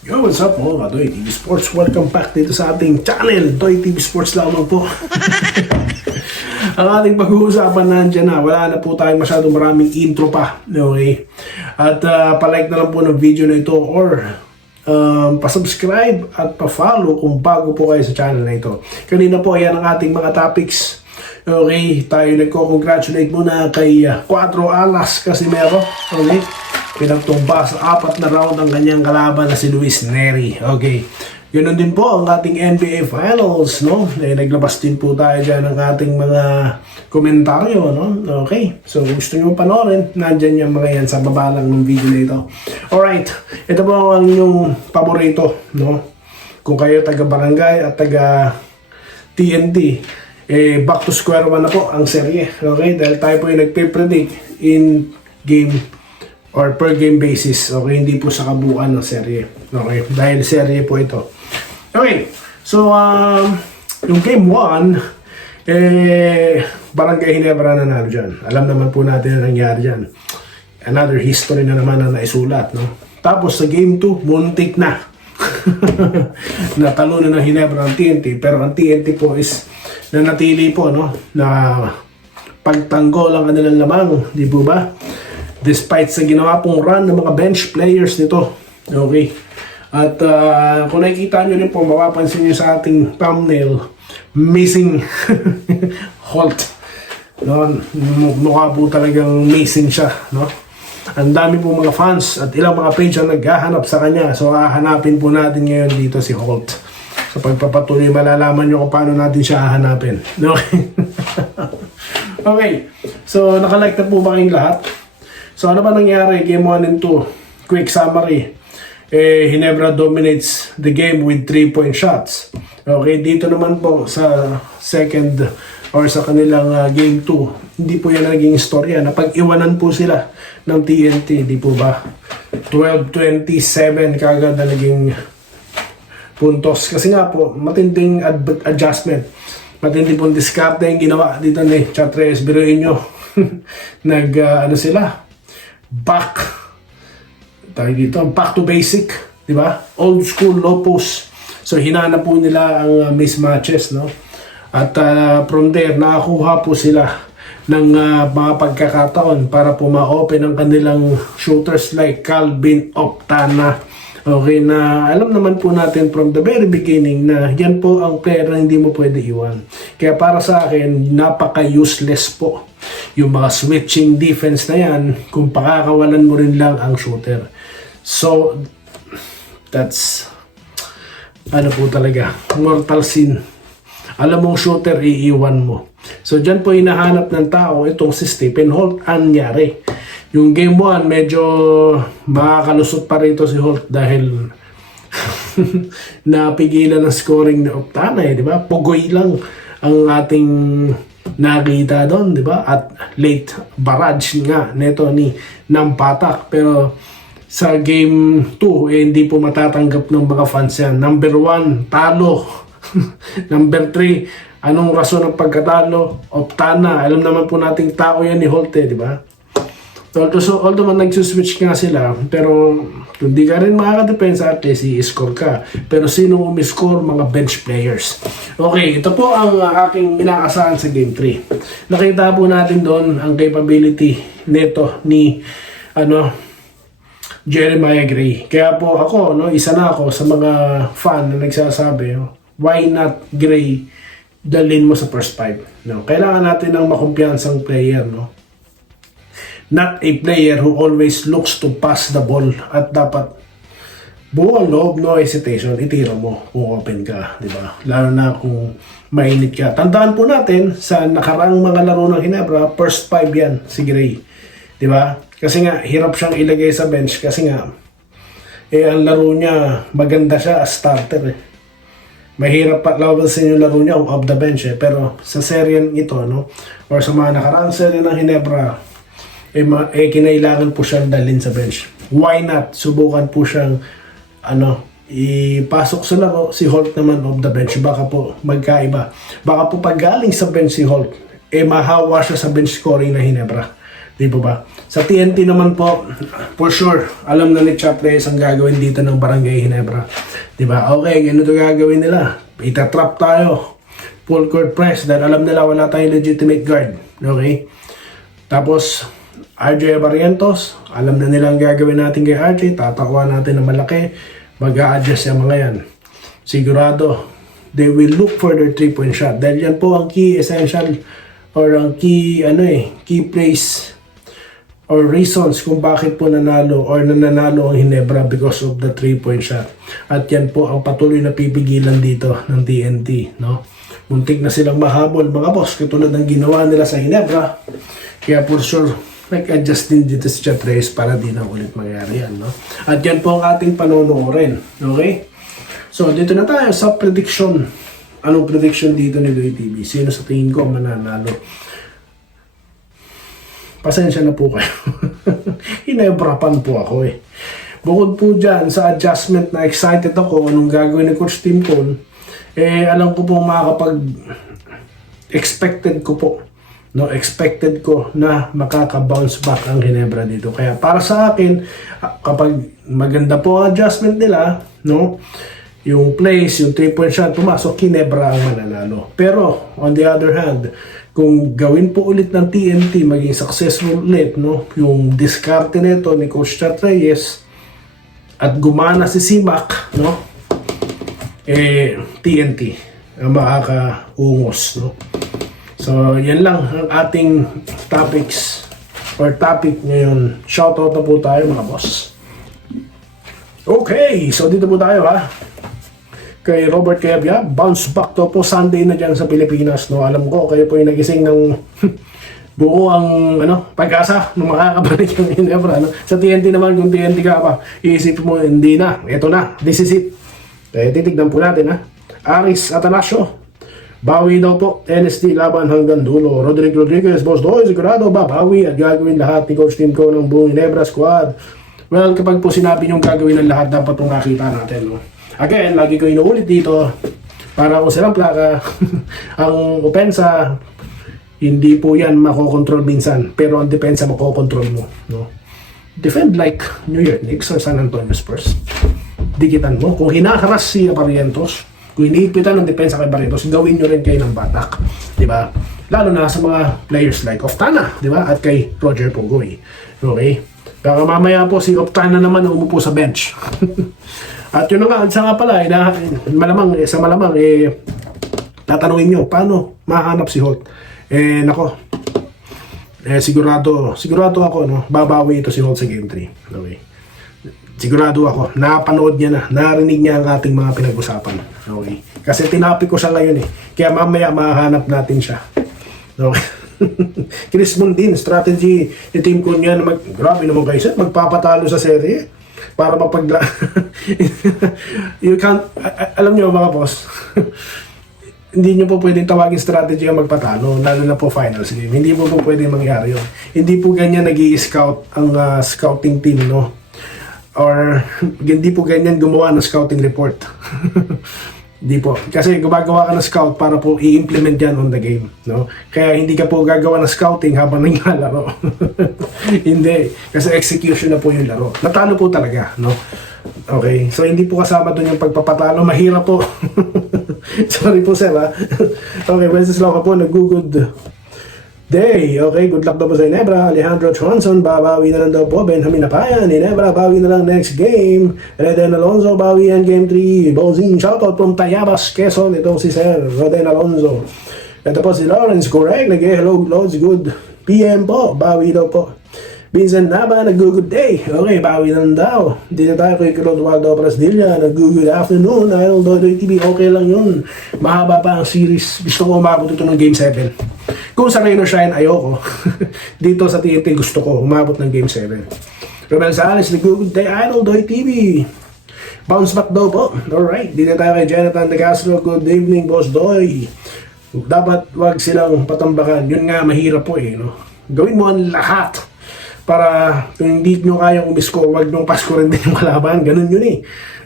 Yo, what's up mga Toy TV Sports? Welcome back dito sa ating channel, Toy TV Sports lamang po. Ang ating pag-uusapan nandiyan na, wala na po tayong masyadong maraming intro pa. Okay? At palike na lang po ng video na ito or pa-subscribe at pa-follow kung bago po kayo sa channel na ito. Kanina po, yan ang ating mga topics. Okay, tayo nagko-congratulate muna kay 4 Alas Casimero. Okay? Pinagtumba sa 4 na round ang kanyang kalaban na si Luis Nery. Okay. Ganoon din po ang ating NBA Finals, no? Naglabas din po tayo dyan ng ating mga komentaryo, no? Okay. So, gusto nyo panoorin, nandyan yung mga yan sa baba lang ng video na ito. Alright. Ito po ang inyong paborito, no? Kung kayo taga-barangay at taga-TNT, back to square one na po ang serye. Okay? Dahil tayo po yung nagpe-predict in game or per game basis. Okay, hindi po sa kabuuan ng serye. Okay, dahil serye po ito. Okay, so yung game 1, Barangay Ginebra nanalo dyan. Alam naman po natin ang nangyari dyan. Another history na naman ang naisulat, no? Tapos sa game 2, muntik na. Natalo na ng Ginebra ang TNT, pero ang TNT po is nanatili po, no? Na pagtanggol ang kanilang lamang, di po ba? Despite sa ginawa pong run ng mga bench players nito. Okay. At kung nakikita nyo rin po, mapapansin nyo sa ating thumbnail, missing Holt. No? Mukha po talagang missing siya. No? Ang dami po mga fans at ilang mga page ang naghahanap sa kanya. So hahanapin po natin ngayon dito si Holt. Sa pagpapatuloy, malalaman nyo kung paano natin siya hahanapin. Okay. Okay. So nakalike na po ba kayong lahat? So ano ba nangyari? Game 1 and 2. Quick summary. Ginebra dominates the game with 3-point shots. Okay, dito naman po sa second or sa kanilang game 2, hindi po yan naging istorya. Napag-iwanan po sila ng TNT, di po ba? 12-27 kagad na naging puntos. Kasi nga po, matinding adjustment. Matinding pong diskarte yung ginawa dito ni Chatres. Biruin nyo. Ano sila? Back to basic, di ba? Old school low post. So hinanap po nila ang mismatches, no? At from there nakakuha po sila ng mga pagkakataon para po ma-open ang kanilang shooters like Calvin Octana. Okay, na alam naman po natin from the very beginning na yan po ang player na hindi mo pwede iwan. Kaya para sa akin, napaka-useless po yung mga switching defense na yan kung pakakawalan mo rin lang ang shooter. So, that's ano po talaga, mortal sin. Alam mong shooter, iiwan mo. So, dyan po hinahanap ng tao itong si Stephen Holt. Anyari. Yung game 1, medyo makakalusot pa rito si Holt dahil napigilan ng scoring ni Octana, di ba? Pugoy lang ang ating nakita doon, di ba? At late barrage nga neto ni Nampatak. Pero sa game 2, hindi po matatanggap ng mga fans yan. Number 1, talo. Number 3, anong rason ng pagkatalo? Octana. Alam naman po nating tao yan ni Holt, di ba? Although man nagsuswitch nga sila, pero kung di ka rin makakadepensa, at least i-score ka. Pero sino umiscore? Mga bench players. Okay, ito po ang aking inaasahan sa game 3. Nakita po natin doon ang capability neto ni Jeremiah Gray. Kaya po ako, isa na ako sa mga fan na nagsasabi, why not Gray dalhin mo sa first 5? Kailangan natin ng makumpiyansang player, not a player who always looks to pass the ball. At dapat buong loob, no hesitation, itira mo kung open ka, di ba? Lalo na kung mainit ka. Tandaan po natin sa nakaraang mga laro ng Ginebra, first 5 yan si Gray, di ba? Kasi nga hirap siyang ilagay sa bench kasi nga ang laro niya, maganda siya as starter. Mahirap pa labasin yung laro niya off the bench pero sa serye ito, or sa mga nakaraang serye ng Ginebra, kinailangan po siyang dalhin sa bench. Why not? Subukan po siyang ipasok sa laro. Si Holt naman off the bench. Baka po magkaiba. Baka po pag galing sa bench si Holt, mahawa siya sa bench scoring na Ginebra. Di po ba? Sa TNT naman po, for sure, alam na ni Chap Reyes ang gagawin dito ng Barangay Ginebra. Di ba? Okay, ganito gagawin nila. Itatrap tayo. Full court press dahil alam nila wala tayong legitimate guard. Okay? Tapos, RJ Barrientos, alam na nila ang gagawin natin kay RJ. Tatakuan natin ng malaki. Mag-a-adjust yung mga yan. Sigurado, they will look for their 3-point shot. Dahil yan po ang key essential or ang key, key plays or reasons kung bakit po nanalo or nananalo ang Ginebra because of the 3-point shot. At yan po ang patuloy na pipigilan dito ng TNT, no? Muntik na silang mahabol, mga boss, katulad ng ginawa nila sa Ginebra. Kaya for sure, nag-adjust din dito si Chap Reyes para di na ulit mangyari yan, no? At yan po ang ating panonoorin, okay? So, dito na tayo sa prediction. Anong prediction dito ni Doy TV? Sino sa tingin ko mananalo? Pasensya na po kayo. Hinebrapan po ako eh. Bukod po dyan sa adjustment na excited ako anong gagawin ni Coach Tim Cole, alam ko po expected ko na makaka-bounce back ang Ginebra dito. Kaya para sa akin, kapag maganda po ang adjustment nila, no, yung place, yung 3-point shot, pumasok, Ginebra ang mananalo. Pero, on the other hand, kung gawin po ulit ng TNT, maging successful ulit, no, yung diskarte nito ni Coach Chap Reyes, at gumana si Simak, no, TNT ang makakaungos, no. So, yan lang ang ating topics or topic ngayon. Shoutout na po tayo, mga boss. Okay, so dito po tayo, ha. Kay Robert Kevia, bounce back to po Sunday na dyan sa Pilipinas, no. Alam ko, kayo po yung nagising ng buo ang pag-asa na makakabalik yung Ginebra, no. Sa TNT naman, kung TNT ka pa, iisip mo, hindi na, eto na, this is it. Titignan po natin, ha. Aris Atanasio, bawi daw po, NST laban hanggang dulo. Rodriguez, Boss Doy, sigurado ba, bawi at gagawin lahat ni Coach Tim Cole ng buong Ginebra squad. Well, kapag po sinabi niyong gagawin ng lahat, dapat itong nakita natin, no. Again, lagi ko inuulit dito, para kung silang plaka, ang opensa, hindi po yan makokontrol minsan, pero ang depensa makokontrol mo, no? Defend like New York Knicks or San Antonio Spurs. Dikitan mo. Kung hinaharas si Barrientos, kung iniipitan ng depensa kay Barrientos, gawin nyo rin kayo ng batak. Diba? Lalo na sa mga players like Oftana, diba? At kay Roger Pugoy. Okay? Baka mamaya po si Oftana naman na umupo sa bench. At yun na nga, sa nga pala, malamang, tatanungin nyo, paano mahanap si Holt? Sigurado ako, no, babawi ito si Holt sa Game 3. Okay. Sigurado ako, napanood niya na, narinig niya ang ating mga pinag-usapan. Okay. Kasi tinapik ko siya ngayon eh. Kaya mamaya mahanap natin siya. Okay. Chris Mundin, strategy ni Team Cunha na grabe naman guys, magpapatalo sa serye para you can't, alam nyo mga boss, hindi nyo po pwedeng tawagin strategy ang magpatalo, lalo na po finals game. Hindi po pwedeng mangyari yun. Hindi po ganyan nag-i-scout ang scouting team, no? Or hindi po ganyan gumawa ng scouting report. Hindi po. Kasi gumagawa ka ng scout para po i-implement yan on the game, no? Kaya hindi ka po gagawa ng scouting habang naglalaro. Hindi. Kasi execution na po yung laro. Natalo po talaga, no? Okay. So, hindi po kasama doon yung pagpapatalo. Mahirap po. Sorry po, sir, ha? Okay. Wenceslao ka po. Nag-good day. Okay, good luck daw po sa Ginebra. Alejandro Johnson, babawi na lang daw po. Benjamin Apayan, Ginebra, bawi na lang next game. Reden Alonzo, bawi yan game 3. Bozing, shoutout from Tayabas, Quezon. Ito si Sir Reden Alonzo. Ito po si Lawrence, correct. Nag-hello, Loads, good PM po. Bawi daw po. Vincent Naba, nag-good day. Okay, bawi na lang daw. Dito tayo kay Clodoaldo Prasdilla, nag-good afternoon. Idol Dodoy TV, okay lang yun. Mahaba pa ang series. Gusto ko umabot ito ng Game 7. Kung sa Rain or Shine, ayoko. Dito sa TNT, gusto ko umabot ng Game 7. Romel Salas, nag-good day. Idol Dodoy TV. Bounce back daw po. Alright, dito tayo kay Jonathan De Castro. Good evening, Boss Doy. Dapat wag silang patambakan. Yun nga, mahirap po eh. No? Gawin mo ang lahat para kung hindi nyo kayang umisko, wag nung pasko rin din yung kalaban. Ganun yun eh.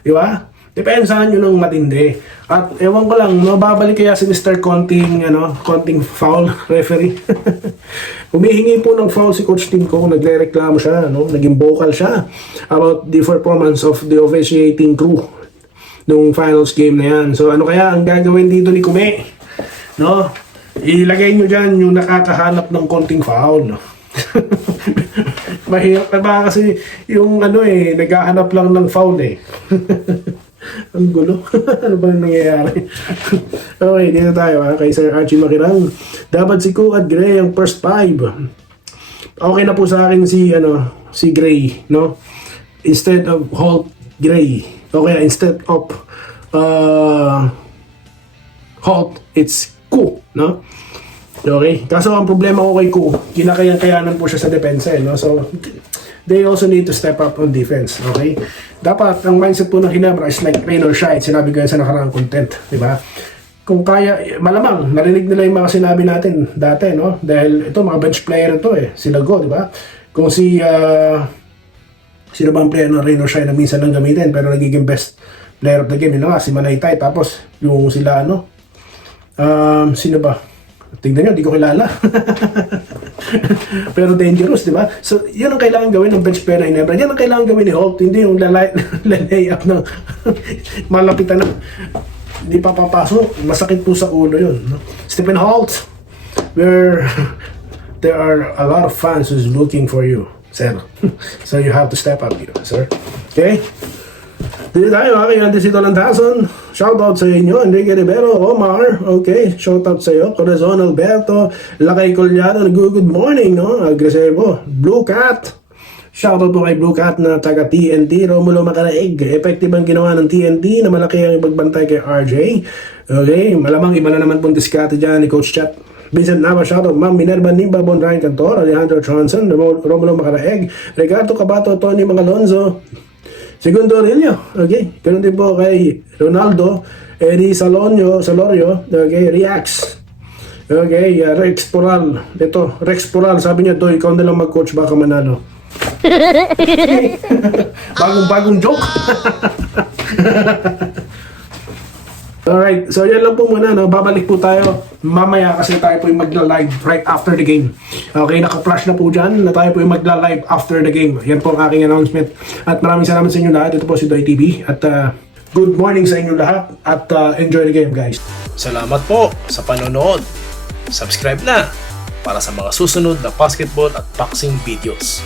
Di ba? Depensahan nyo ng matindi. At ewan ko lang, mababalik kaya si Mr. Konting foul referee. Humihingi po ng foul si Coach Tim Ko, nagre-reklamo siya, no? Naging vocal siya about the performance of the officiating crew nung finals game na yan. So ano kaya ang gagawin dito ni Kume? No? Ilagay nyo dyan yung nakakahanap ng konting foul. No? Mahirap na ba kasi yung naghahanap lang ng foul eh. Ang gulo. Ano ba nangyayari? Okay, dito tayo kay Sir Archie Makirang. Dapat si Cook at Gray ang first 5. Okay na po sa akin si Gray, no? Instead of Holt, Gray. Okay, instead of Holt, it's Cook, no? Okay, kaso ang problema ko kay Cook, kinakayan-kayanan po siya sa depensa, no? So they also need to step up on defense, okay? Dapat, ang mindset po ng Ginebra is like rain or shine. Sinabi ko yan sa nakaraang content, di ba? Kung kaya, malamang, narinig nila yung mga sinabi natin dati, no? Dahil ito, mga bench player ito eh. Sila Go, di ba? Kung sino ba ang player ng rain or shine na minsan lang gamitin, pero nagiging best player of the game, yun nga, si Manaytay. Tapos, yung sila, sino ba? Tingnan nyo, di ko kilala. Pero dangerous, di ba? So, yun ang kailangan gawin ng bench player na Ginebra. Yan ang kailangan gawin ni Holt. Hindi yung lalay up ng malapitan na hindi pa papasok. Masakit po sa ulo yun. No? Stephen Holt, where there are a lot of fans who's looking for you, sir. So, you have to step up, sir. Okay? Dito tayo kay Andresito Lantason. Shoutout sa inyo, Enrique Rivero, Omar, okay, shoutout sa iyo, Corazon Alberto, Lakay Colyado, good morning, no, Agresivo, Blue Cat, shoutout po kay Blue Cat na taga TNT, Romulo Macaraig, effective ang ginawa ng TNT na malaki ang ipagbantay kay RJ, okay, malamang iba na naman pong diskarte dyan ni Coach Chat. Vincent Nava, shoutout, Ma'am Minerva Nimba, Bon Ryan Cantor, Alejandro Tronson, Romulo Macaraig, Ricardo Cabato, Tony Mangalonzo, Segundo Aurelio, okay. Ganun din po kay Ronaldo, Eddie Salorio, okay, Reax. Okay, Rex Poral. Ito, Rex Poral, sabi niya, ikaw na lang mag-coach, baka manalo. Okay. Bagong joke. Alright, so yan lang po muna, no? Babalik po tayo mamaya kasi tayo po yung magla-live right after the game. Okay, naka-flash na po dyan na tayo po yung magla-live after the game. Yan po ang aking announcement. At maraming salamat sa inyo lahat. Ito po si Doy TV. At good morning sa inyo lahat. At enjoy the game, guys. Salamat po sa panonood. Subscribe na para sa mga susunod na basketball at boxing videos.